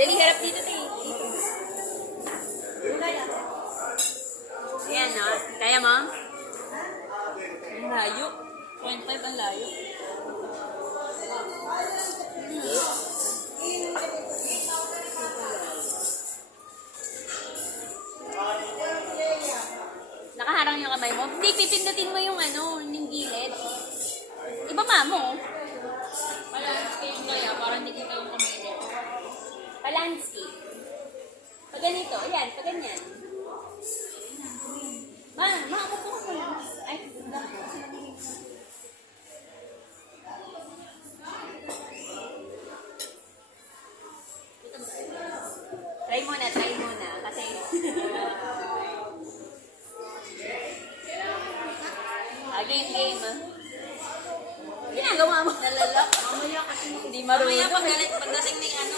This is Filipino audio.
Dali, harap dito, te. Ayan, no? Kaya mo? Ang layo. 0.5 ang layo. Nakaharang yung kamay mo. Hindi, pipindutin mo yung ano, yung gilid. Ibaba mo. Pa-landscape kaya, para hindi kita yung kamay mo. Pa-landscape. Pag ganito, ayan, pag ganyan. Makakupo ko lang. Ay, try muna. Kasi, game. Ginagawa mo. Nalalak. Mamaya kasi Hindi marunong. mamaya pagdating ng ano,